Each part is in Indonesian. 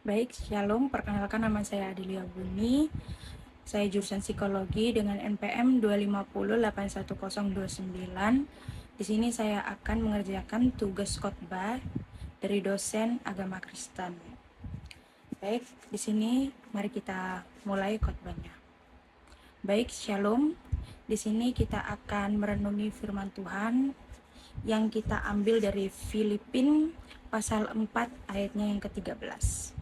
Baik, Shalom. Perkenalkan, nama saya Adilia Buni. Saya jurusan Psikologi dengan NPM 2508129. Di sini saya akan mengerjakan tugas khotbah dari dosen agama Kristen. Baik, di sini mari kita mulai khotbahnya. Baik, Shalom. Di sini kita akan merenungi firman Tuhan yang kita ambil dari Filipin pasal 4 ayatnya yang ke-13.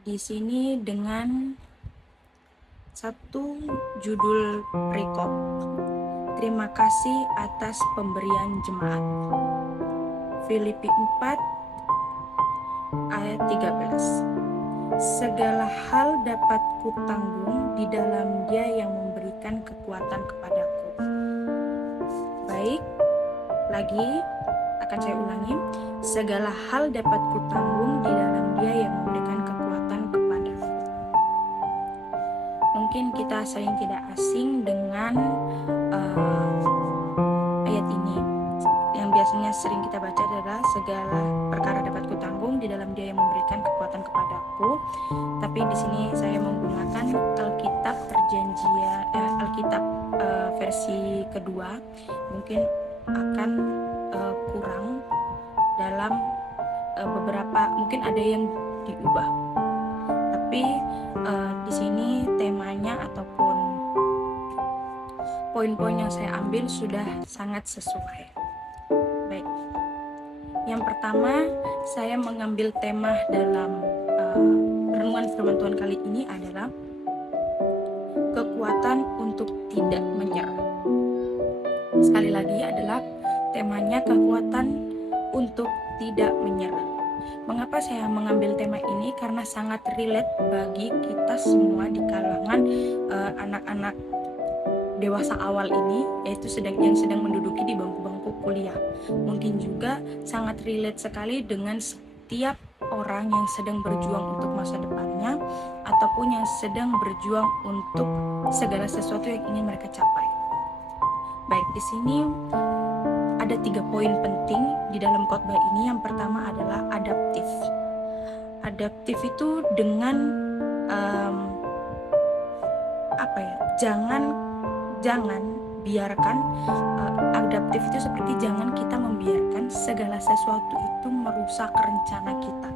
Di sini dengan satu judul perikop, terima kasih atas pemberian jemaat. Filipi 4 ayat 13. Segala hal dapat kutanggung di dalam Dia yang memberikan kekuatan kepadaku. Baik, lagi akan saya ulangi. Segala hal dapat kutanggung di dalam Dia yang memberikan kekuatan kepadaku. Mungkin kita sering tidak asing dengan ayat ini. Yang biasanya sering kita baca adalah segala perkara dapat kutanggung di dalam Dia yang memberikan kekuatan kepadaku. Tapi di sini saya menggunakan Alkitab perjanjian Alkitab versi kedua. Mungkin akan kurang dalam beberapa, mungkin ada yang diubah. Tapi di sini temanya ataupun poin-poin yang saya ambil sudah sangat sesuai. Baik, yang pertama saya mengambil tema dalam renungan firman Tuhan kali ini adalah kekuatan untuk tidak menyerah. Sekali lagi adalah temanya kekuatan untuk tidak menyerah. Mengapa saya mengambil tema ini? Karena sangat relate bagi kita semua di kalangan anak-anak dewasa awal ini, yaitu yang sedang menduduki di bangku-bangku kuliah. Mungkin juga sangat relate sekali dengan setiap orang yang sedang berjuang untuk masa depannya ataupun yang sedang berjuang untuk segala sesuatu yang ingin mereka capai. Baik, di sini ada 3 poin penting di dalam khotbah ini. Yang pertama adalah adaptif. Adaptif itu dengan jangan biarkan adaptif itu seperti jangan kita membiarkan segala sesuatu itu merusak rencana kita.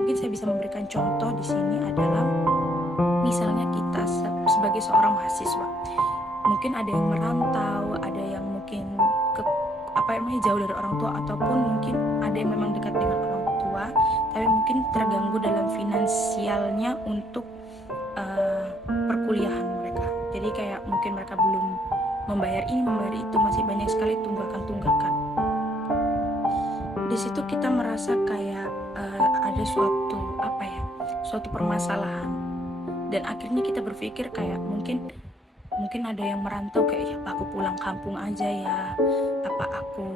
Mungkin saya bisa memberikan contoh di sini adalah misalnya kita sebagai seorang mahasiswa. Mungkin ada yang merantau, ada yang mungkin jauh dari orang tua, ataupun mungkin ada yang memang dekat dengan orang tua tapi mungkin terganggu dalam finansialnya untuk perkuliahan mereka. Jadi kayak mungkin mereka belum membayar ini, membayar itu, masih banyak sekali tunggakan. Di situ kita merasa kayak ada suatu permasalahan, dan akhirnya kita berpikir kayak mungkin ada yang merantau kayak, ya apa aku pulang kampung aja ya, apa aku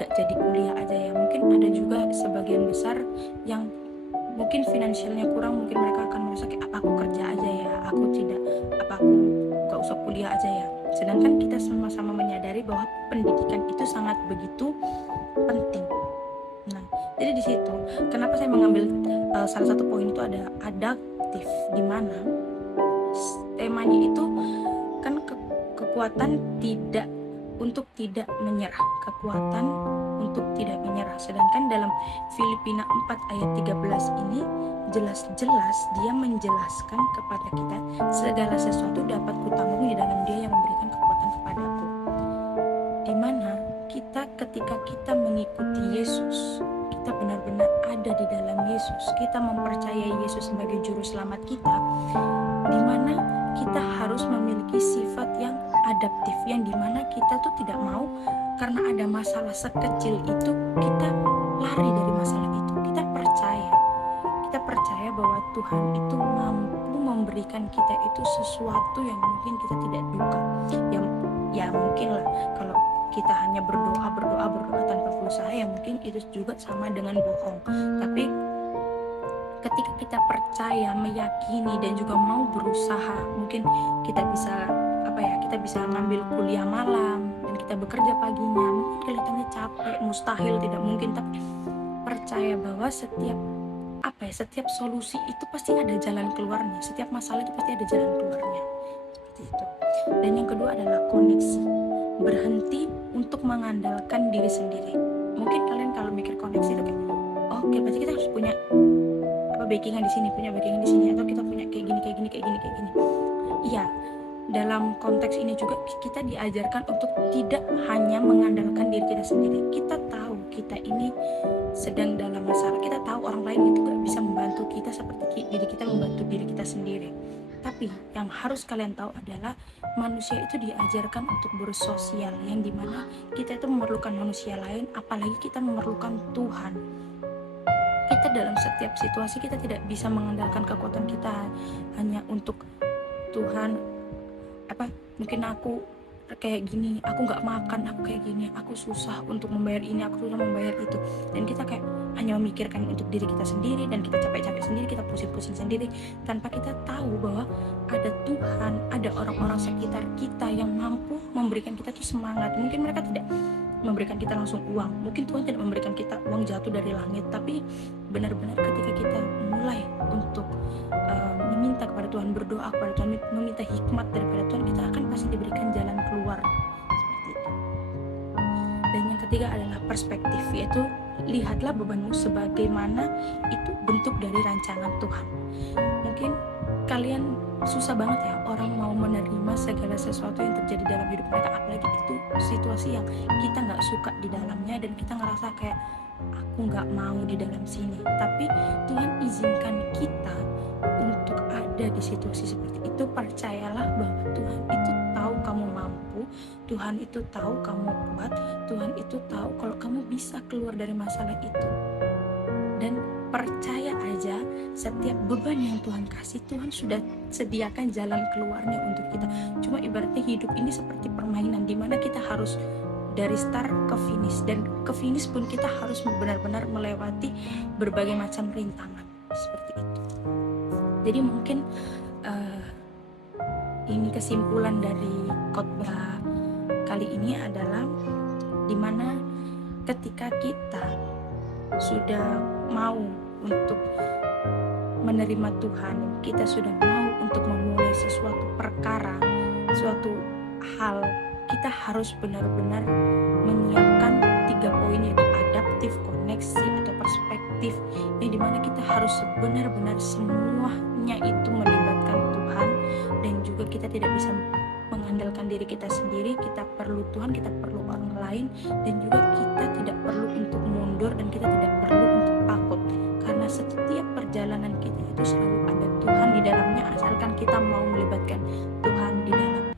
gak jadi kuliah aja ya. Mungkin ada juga sebagian besar yang mungkin finansialnya kurang, mungkin mereka akan merasa kayak, apa aku kerja aja ya, apa aku gak usah kuliah aja ya. Sedangkan kita sama-sama menyadari bahwa pendidikan itu sangat begitu penting. Nah, jadi di situ kenapa saya mengambil salah satu poin itu ada adaptif, di mana temanya itu kan kekuatan untuk tidak menyerah, kekuatan untuk tidak menyerah. Sedangkan dalam Filipina 4 ayat 13 ini jelas-jelas dia menjelaskan kepada kita segala sesuatu dapat kutanggung di dalam Dia yang memberikan kekuatan kepadaku. Dimana kita ketika kita mengikuti Yesus, kita benar-benar ada di dalam Yesus, kita mempercayai Yesus sebagai juru selamat kita, dimana kita harus memiliki sifat yang adaptif, yang dimana kita tuh tidak mau karena ada masalah sekecil itu kita lari dari masalah itu. Kita percaya bahwa Tuhan itu mampu memberikan kita itu sesuatu yang mungkin kita tidak duga. Ya mungkin lah kalau kita hanya berdoa tanpa berusaha, ya mungkin itu juga sama dengan bohong. Tapi ketika kita percaya, meyakini, dan juga mau berusaha, mungkin kita bisa ngambil kuliah malam, dan kita bekerja paginya, mungkin kelihatannya capek, mustahil, tidak mungkin, tapi percaya bahwa setiap solusi itu pasti ada jalan keluarnya, setiap masalah itu pasti ada jalan keluarnya, seperti itu. Dan yang kedua adalah koneksi, berhenti untuk mengandalkan diri sendiri. Mungkin kalian kalau mikir koneksi itu kayak, oke, berarti kita harus punya backingan di sini, atau kita punya kayak gini. Iya, dalam konteks ini juga kita diajarkan untuk tidak hanya mengandalkan diri kita sendiri. Kita tahu kita ini sedang dalam masalah, kita tahu orang lain itu gak bisa membantu kita seperti diri kita membantu diri kita sendiri. Tapi yang harus kalian tahu adalah manusia itu diajarkan untuk bersosial, yang dimana kita itu memerlukan manusia lain, apalagi kita memerlukan Tuhan. Kita dalam setiap situasi kita tidak bisa mengandalkan kekuatan kita hanya untuk Tuhan. Mungkin aku kayak gini, aku nggak makan, aku kayak gini, aku susah untuk membayar ini, aku susah membayar itu, dan kita kayak hanya memikirkan untuk diri kita sendiri, dan kita capek-capek sendiri, kita pusing-pusing sendiri, tanpa kita tahu bahwa ada Tuhan, ada orang-orang sekitar kita yang mampu memberikan kita tuh semangat. Mungkin mereka tidak memberikan kita langsung uang, mungkin Tuhan tidak memberikan kita uang jatuh dari langit, tapi benar-benar ketika kita mulai untuk meminta kepada Tuhan, berdoa kepada Tuhan, meminta hikmat daripada Tuhan, kita akan pasti diberikan jalan keluar, seperti itu. Dan yang ketiga adalah perspektif, yaitu lihatlah bebanmu sebagaimana itu bentuk dari rancangan Tuhan. Mungkin kalian susah banget ya orang mau menerima segala sesuatu yang terjadi dalam hidup mereka, apalagi itu situasi yang kita nggak suka di dalamnya dan kita ngerasa kayak aku nggak mau di dalam sini. Tapi Tuhan izinkan kita untuk ada di situasi seperti itu. Percayalah bahwa Tuhan itu tahu kamu mampu, Tuhan itu tahu kamu kuat, Tuhan itu tahu kalau kamu bisa keluar dari masalah itu. Dan percaya aja, setiap beban yang Tuhan kasih, Tuhan sudah sediakan jalan keluarnya untuk kita. Cuma ibaratnya hidup ini seperti permainan, dimana kita harus dari start ke finish, dan ke finish pun kita harus benar-benar melewati berbagai macam rintangan, seperti itu. Jadi mungkin ini kesimpulan dari khotbah kali ini adalah dimana ketika kita sudah mau untuk menerima Tuhan, kita sudah mau untuk memulai sesuatu perkara, suatu hal, kita harus benar-benar menyiapkan 3 poin, yaitu adaptif, koneksi, atau perspektif, yang dimana kita harus benar-benar semuanya itu melibatkan Tuhan, dan juga kita tidak bisa mengandalkan diri kita sendiri. Kita perlu Tuhan, kita perlu orang lain, dan juga kita tidak perlu untuk mundur, dan kita tidak perlu untuk takut, karena setiap perjalanan kita itu selalu ada Tuhan di dalamnya, asalkan kita mau melibatkan Tuhan di dalamnya.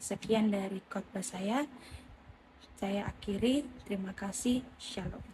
Sekian dari khotbah saya akhiri. Terima kasih. Shalom.